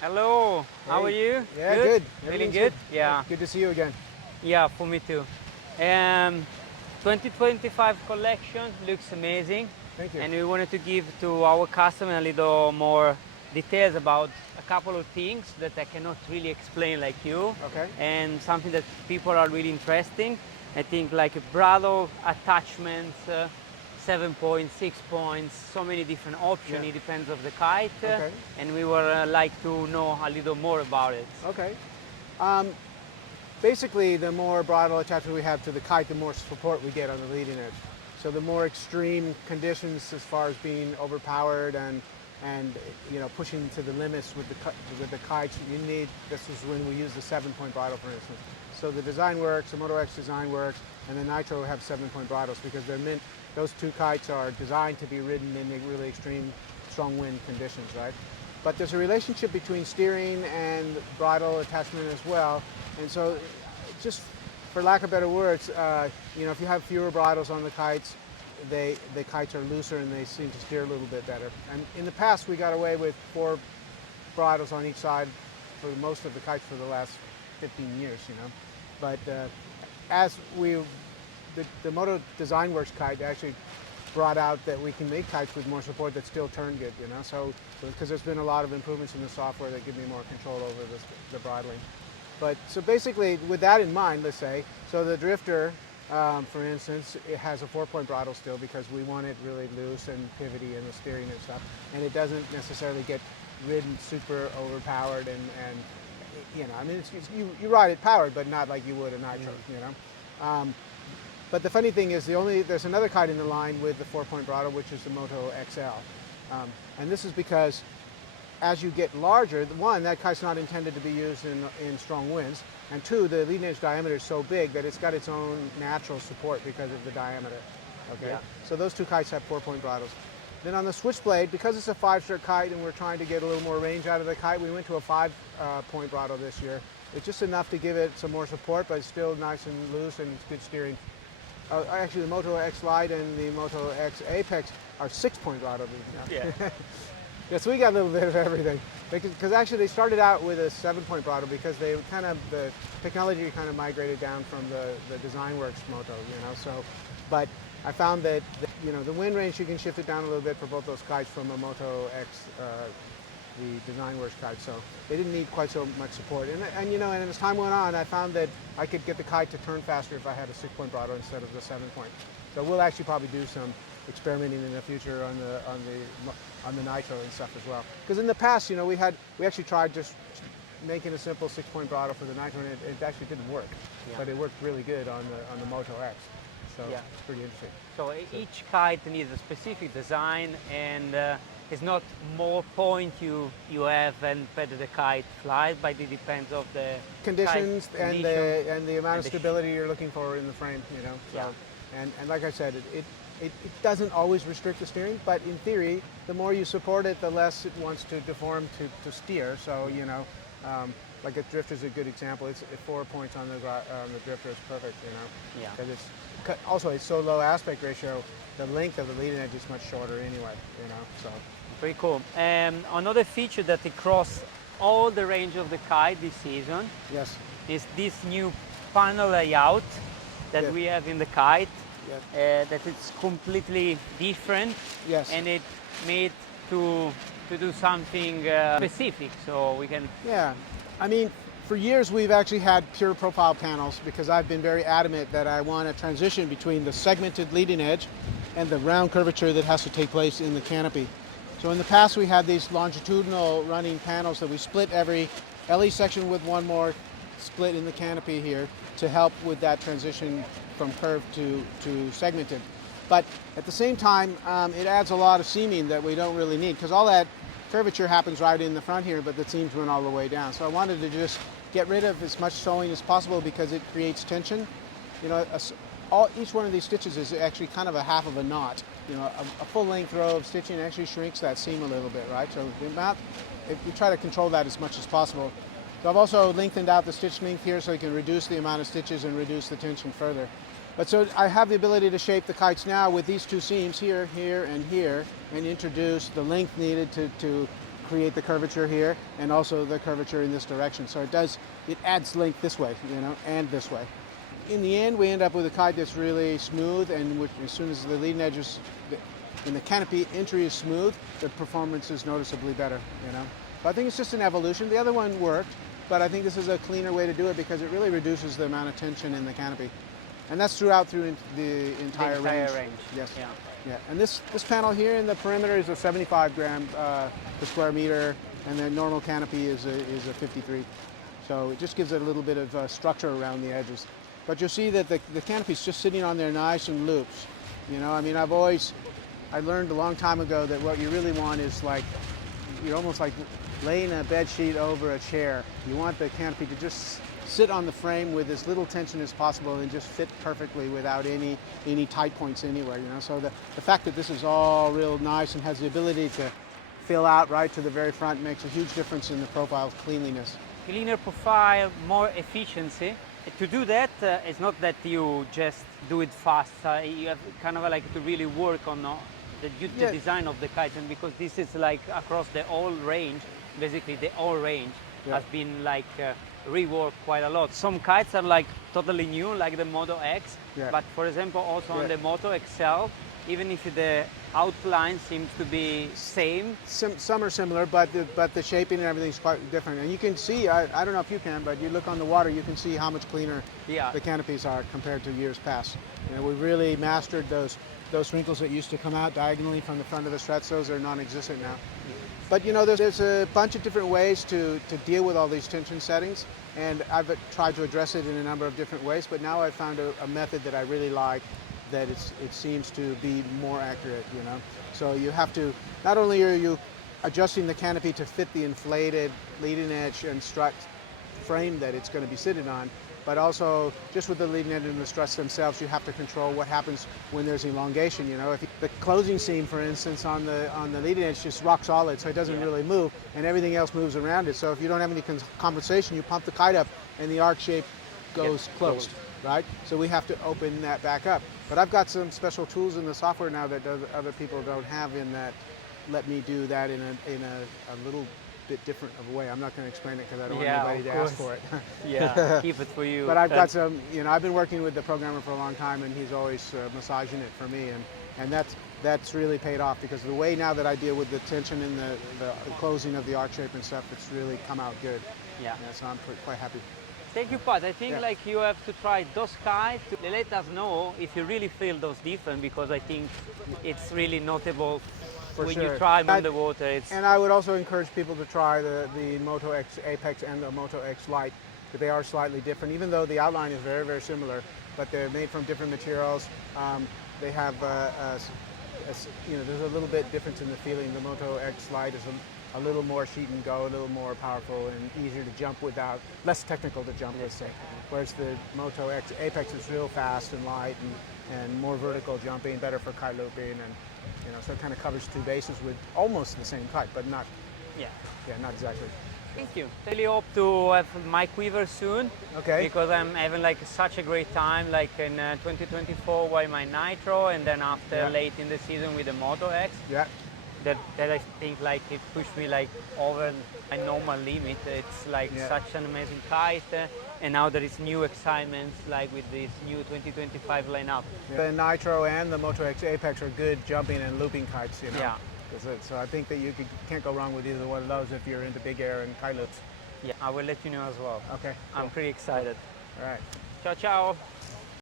Hello, how are Hey. you? Yeah, good. Feeling Everything's good? Yeah. Good to see you again. Yeah, for me too. Um, 2025 collection looks amazing, Thank you. and we wanted to give to our customer a little more details about a couple of things that I cannot really explain like you, Okay. and something that people are really interesting. I think like bridle attachments, 7 points, 6 points, so many different Yeah. options. It depends of the kite, Okay. and we would like to know a little more about it. Okay. Um, Basically, the more bridle attachment we have to the kite, the more support we get on the leading edge. So the more extreme conditions as far as being overpowered and pushing to the limits with the kites, you need. This is when we use the 7-point bridle, for instance. So the design works, the MotoX design works, and the Nitro have 7-point bridles because they're meant. Those two kites are designed to be ridden in really extreme, strong wind conditions, right? But there's a relationship between steering and bridle attachment as well. And so, just for lack of better words, if you have fewer bridles on the kites, the kites are looser and they seem to steer a little bit better. And in the past, we got away with 4 bridles on each side for most of the kites for the last 15 years, But as the Moto Design Works kite actually brought out that we can make kites with more support that still turn good, So because there's been a lot of improvements in the software that give me more control over the bridling. But so basically, with that in mind, let's say, so the drifter, for instance, it has a 4-point bridle still because we want it really loose and pivoty in the steering and stuff, and it doesn't necessarily get ridden super overpowered you ride it powered, but not like you would a Nitro, But the funny thing is, there's another kite in the line with the 4-point bridle, which is the MotoXL, and this is because as you get larger, one, that kite's not intended to be used in strong winds, and two, the leading edge diameter is so big that it's got its own natural support because of the diameter. Okay, Yeah. so those two kites have 4-point bridles. Then on the Switchblade, because it's a 5-stroke kite and we're trying to get a little more range out of the kite, we went to a 5-point bridle this year. It's just enough to give it some more support, but it's still nice and loose and it's good steering. Actually, the MotoX Lite and the MotoX Apex are 6-point bridles now. Yeah. Yeah, so we got a little bit of everything. Because actually they started out with a 7-point bridle because the technology kind of migrated down from the Design Works moto, So, but I found that the wind range, you can shift it down a little bit for both those kites from a MotoX, the Design Works kite. So they didn't need quite so much support. And as time went on, I found that I could get the kite to turn faster if I had a 6-point bridle instead of the 7-point. So we'll actually probably do some experimenting in the future on the Nitro and stuff as well. Because in the past, we actually tried just making a simple 6-point bridle for the Nitro, and it actually didn't work. Yeah. But it worked really good on the MotoX. So Yeah. it's pretty interesting. So each kite needs a specific design, and it's not more point you have and better the kite flies, but it depends of the Conditions kite and the amount and of stability you're looking for in the frame, So, Yeah. and like I said, it doesn't always restrict the steering, but in theory, the more you support it, the less it wants to deform to steer. So, like a drifter is a good example. It's 4 points on the drifter is perfect, Yeah. Because also it's so low aspect ratio, the length of the leading edge is much shorter anyway, So Very cool. Another feature that across all the range of the kite this season yes, is this new panel layout that Yes. we have in the kite. Yes. That it's completely different, Yes. and it made to do something specific, so we can. Yeah, I mean, for years we've actually had pure profile panels because I've been very adamant that I want a transition between the segmented leading edge and the round curvature that has to take place in the canopy. So in the past we had these longitudinal running panels that we split every LE section with one more split in the canopy here to help with that transition from curved to segmented. But at the same time, it adds a lot of seaming that we don't really need because all that curvature happens right in the front here, but the seams run all the way down. So I wanted to just get rid of as much sewing as possible because it creates tension. Each one of these stitches is actually kind of a half of a knot. A full length row of stitching actually shrinks that seam a little bit, right? So the amount, if we try to control that as much as possible. So I've also lengthened out the stitch length here so you can reduce the amount of stitches and reduce the tension further. But so I have the ability to shape the kites now with these two seams here, here, and here, and introduce the length needed to create the curvature here and also the curvature in this direction. So it adds length this way, you know, and this way. In the end, we end up with a kite that's really smooth, and which, as soon as the leading edges and the canopy entry is smooth, the performance is noticeably better, you know. But I think it's just an evolution. The other one worked, but I think this is a cleaner way to do it because it really reduces the amount of tension in the canopy. And that's through the entire range. Yes. Yeah. Yeah. And this panel here in the perimeter is a 75 gram per square meter, and the normal canopy is a 53. So it just gives it a little bit of structure around the edges. But you'll see that the canopy's just sitting on there nice and loops. You know, I mean, I learned a long time ago that what you really want is like, you're almost like laying a bed sheet over a chair. You want the canopy to just sit on the frame with as little tension as possible and just fit perfectly without any tight points anywhere, you know. So the fact that this is all real nice and has the ability to fill out right to the very front makes a huge difference in the profile's cleanliness. Cleaner profile, more efficiency. To do that, it's not that you just do it fast. You have kind of like to really work on the design of the kite, and because this is like across the whole range, basically the whole range has been like reworked quite a lot. Some kites are like totally new, like the MotoX, but for example also on the MotoXL, even if the outline seems to be same. Some are similar, but the shaping and everything's quite different. And you can see, I don't know if you can, but you look on the water, you can see how much cleaner the canopies are compared to years past. You know, we really mastered those wrinkles that used to come out diagonally from the front of the struts. Those are non-existent now. But you know, there's a bunch of different ways to deal with all these tension settings, and I've tried to address it in a number of different ways, but now I've found a method that I really like, that it seems to be more accurate, you know. So you have to, not only are you adjusting the canopy to fit the inflated leading edge and strut frame that it's going to be sitting on, but also just with the leading edge and the struts themselves, you have to control what happens when there's elongation, you know. If the closing seam, for instance, on the leading edge just rock solid, so it doesn't really move, and everything else moves around it. So if you don't have any compensation, you pump the kite up and the arc shape goes closed, right? So we have to open that back up. But I've got some special tools in the software now that other people don't have, in that let me do that in a little bit different of a way. I'm not going to explain it because I don't want anybody to ask for it. Keep it for you. But I've got some, you know, I've been working with the programmer for a long time, and he's always massaging it for me, and that's really paid off, because the way now that I deal with the tension and the closing of the arc shape and stuff, it's really come out good. Yeah, so I'm quite happy. Thank you, Pat. I think like you have to try those kites to let us know if you really feel those different, because I think it's really notable when you try them on the water. And I would also encourage people to try the MotoX Apex and the MotoX Lite, because they are slightly different, even though the outline is very, very similar, but they're made from different materials. They have, you know, there's a little bit difference in the feeling. The MotoX Lite is a little more sheet and go, a little more powerful and easier to jump without, less technical to jump, let's say. Whereas the MotoX Apex is real fast and light and more vertical jumping, better for kite looping, and you know, so it kind of covers two bases with almost the same kite, but not, not exactly. Thank you. Really hope to have my quiver soon. Okay. Because I'm having like such a great time, like in 2024 with my Nitro, and then after late in the season with the MotoX. Yeah. That I think like it pushed me like over my normal limit. It's like such an amazing kite, and now there is new excitements like with this new 2025 lineup. The Nitro and the MotoX Apex are good jumping and looping kites, you know. Yeah. So I think that you can't go wrong with either one of those if you're into big air and kite loops. Yeah, I will let you know as well. Okay. I'm pretty excited. All right. Ciao, ciao.